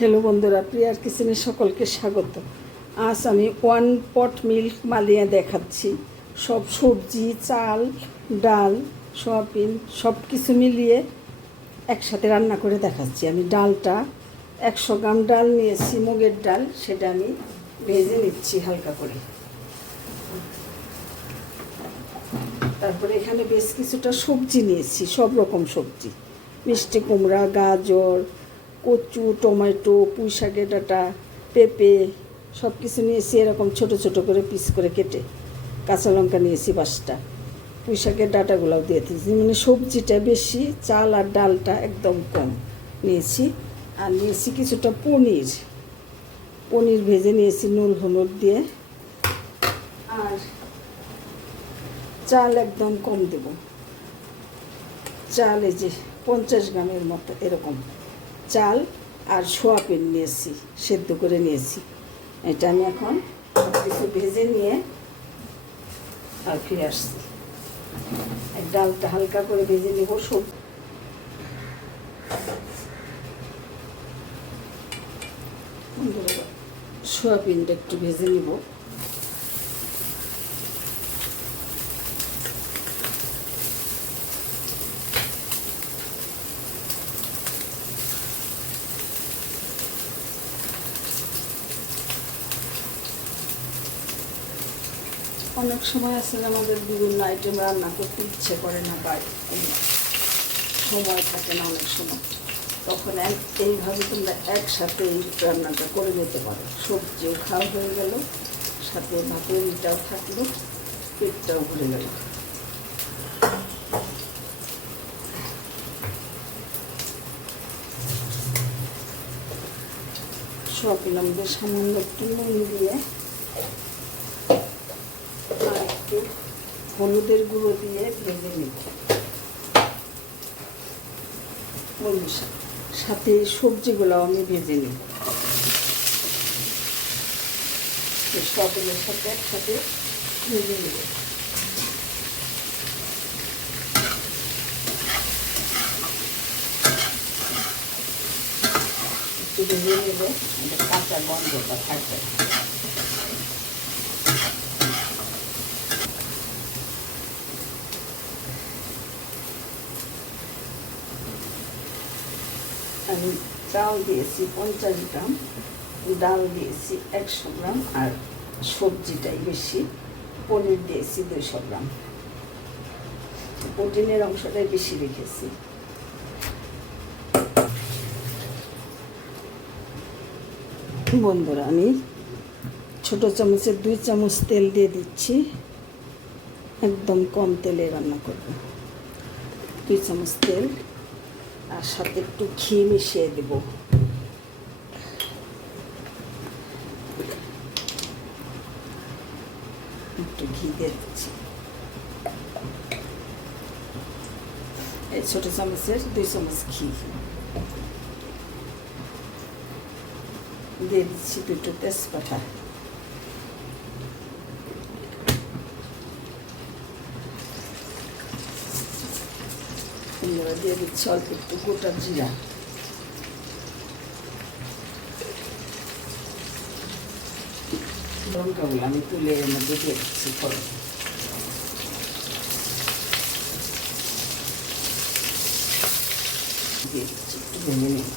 Hello বন্ধুরা, প্রিয়ার কিচেনে সকলকে স্বাগত। আজ আমি 1 পট মিল্ক মালিয়া দেখাচ্ছি। সব সবজি, চাল, ডাল, সয়াবিন সব কিছু মিলিয়ে একসাথে রান্না করে দেখাচ্ছি। আমি ডালটা 100 গ্রাম ডাল নিয়েছি, মুগের ডাল, সেটা আমি ভেজে নিচ্ছি হালকা করে। তারপরে এখানে বেশ কিছুটা সবজি নিয়েছি, সব রকম সবজি, মিষ্টি কুমড়া, গাজর, কচু, টমেটো, পুঁই শাকের ডাঁটা, পেঁপে সব কিছু নিয়েছি এরকম ছোট ছোট করে পিস করে কেটে। কাঁচা লঙ্কা নিয়েছি 5টা, পুঁই শাকের ডাঁটাগুলোও দিয়ে দিয়েছি। মানে সবজিটা বেশি, চাল আর ডালটা একদম কম নিয়েছি। আর নিয়েছি কিছুটা পনির ভেজে নিয়েছি নুন হলুদ দিয়ে। আর চাল একদম কম দেব, চাল এই যে 50 গ্রামের মতো এরকম চাল। আর সয়াবিন নিয়েছি, সেদ্ধ করে নিয়েছি। এটা আমি এখন কিছু ভেজে নিয়ে আর ফিরে আসছি। ডালটা হালকা করে ভেজে নেব। সয়াবিনটা একটু ভেজে নেব। অনেক সময় আছে আমাদের বিভিন্ন আইটেম রান্না করতে ইচ্ছে করে না, বা সময় থাকে না অনেক সময়, তখন এইভাবে তোমরা একসাথে এই রান্নাটা করে নিতে পারো। সবজিও খাওয়া হয়ে গেল, সাথে ভাতের ইটাও থাকলো, পেটটাও ভরে গেল। সব আমাদের সামান্য একটু নুন দিয়ে আর একটু হলুদের গুঁড়ো দিয়ে ভেজে নিব। সাথে সবজিগুলো আমি ভেজে নিব, সবগুলোর সাথে একসাথে ভেজে নিব। একটু ভেজে নিলে কাঁচা গন্ধটা থাকবে। আমি চাল দিয়েছি 50 গ্রাম, ডাল দিয়েছি 100 গ্রাম, আর সবজিটাই বেশি, পনির দিয়েছি 200 গ্রাম। প্রোটিনের অংশটাই বেশি রেখেছি। বন্ধুরা, আমি ছোট চামচের 2 চামচ তেল দিয়ে দিচ্ছি। একদম কম তেলে রান্না করব। 2 চামচ তেল, আর সাথে একটু ঘি মিশিয়ে দেব। একটু ঘি দিয়ে দিচ্ছি। এই ছোট চামচের 2 চামচ ঘি দিয়ে দিচ্ছি। 2টো তেজপাতা, দিয়ে দিচ্ছি অল্প একটু গোটা জিরা। লঙ্কাগুলো আমি তুলে এর মধ্যে দিয়ে দিচ্ছি। ফোড়ন দিয়ে দিচ্ছি, একটু ভেঙে নিই।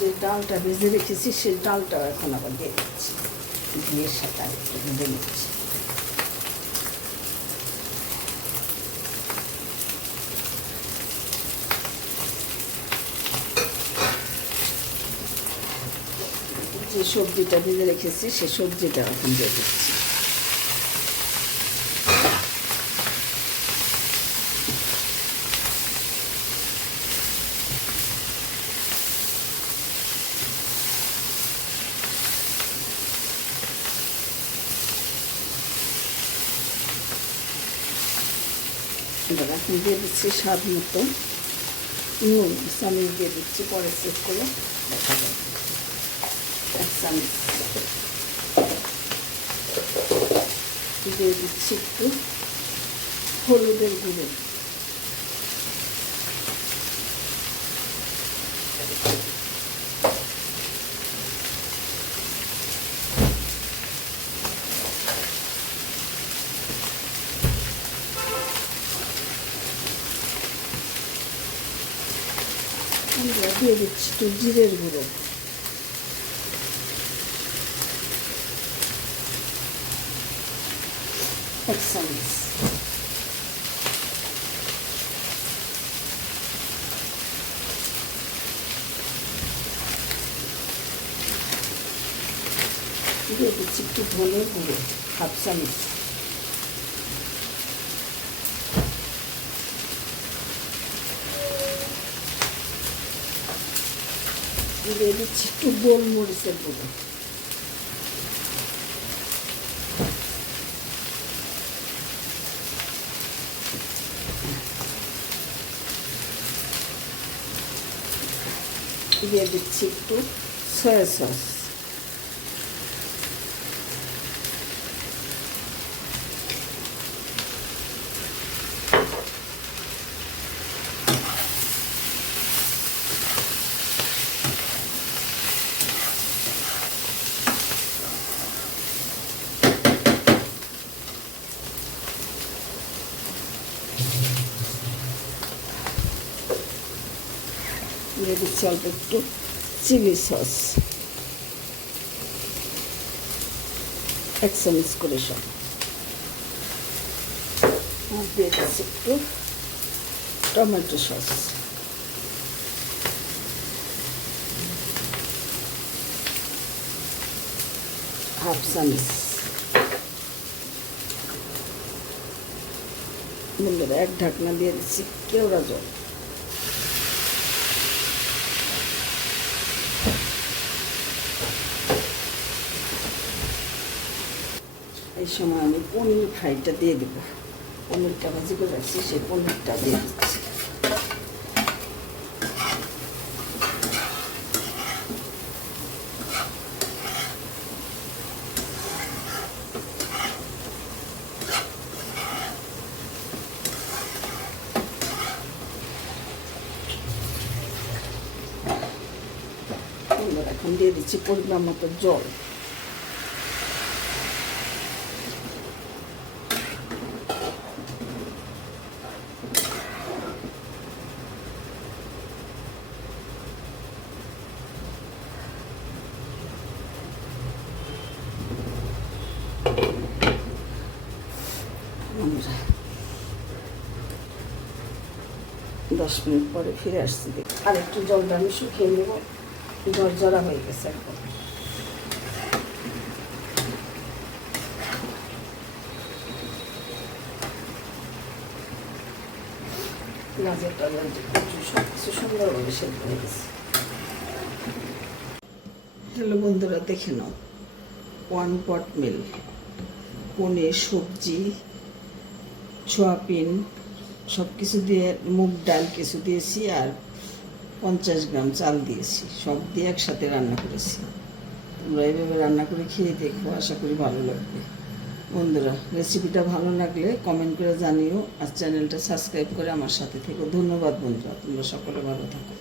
যে ডালটা ভেজে রেখেছি সেই ডালটাও এখন আবার দিয়ে দিচ্ছি, ঘিয়ের সাথে একটু ভেজে নিচ্ছি। যে সবজিটা ভেজে রেখেছি সেই সবজিটা এখন দিয়ে দিচ্ছি। এবার এখন দিয়ে দিচ্ছি স্বাদ মতো নুন, চামচ দিয়ে দিচ্ছি, পরে চেক করে দেখা যাবে। 1 চামচ দিয়ে দিচ্ছি একটু হলুদের গুঁড়ো, দিয়ে দিচ্ছি একটু জিরের গুঁড়ো, এক চামচ, দিয়ে দিচ্ছি একটু ধনের গুঁড়ো, 1/2 চামচ, দিয়ে দিচ্ছি একটু গোলমরিচের গুঁড়ো, দিয়ে দিচ্ছি একটু সয়া সস, দিয়ে দিচ্ছি অল্প একটু চিলি সস, 1 চামচ করে সব, আর দিয়ে দিচ্ছি একটু টমেটো সস, হাফ চামচ, বন্ধুরা 1 ঢাকনা দিয়ে দিচ্ছি কেওড়া জল, এই সময় আমি পনির ফ্রাইটা দিয়ে দেবো, পনিরটা ভাজি করে রাখছি, সেই পনিরটা দিয়ে দিচ্ছি, এখন দিয়ে দিচ্ছি পরিমাণ মতো জল, আমরা 10 মিনিট পরে ফিরে আসছি, আর একটু জলটা আমি শুকিয়ে নেব, জর্জরা হয়ে গেছে একদম। গাজর টাজর সব কিছু সুন্দরভাবে সেদ্ধ হয়ে গেছে। হ্যালো বন্ধুরা, দেখে নাও 1 পট মিল, পনির, সবজি, সয়াবিন সব কিছু দিয়ে, মুগ ডাল কিছু দিয়েছি, আর 50 গ্রাম চাল দিয়েছি, সব দিয়ে একসাথে রান্না করেছি। তোমরা এইভাবে রান্না করে খেয়ে দেখো, আশা করি ভালো লাগবে। বন্ধুরা, রেসিপিটা ভালো লাগলে কমেন্ট করে জানিও, আর চ্যানেলটা সাবস্ক্রাইব করে আমার সাথে থেকো। ধন্যবাদ বন্ধুরা, তোমরা সকলে ভালো থাকো।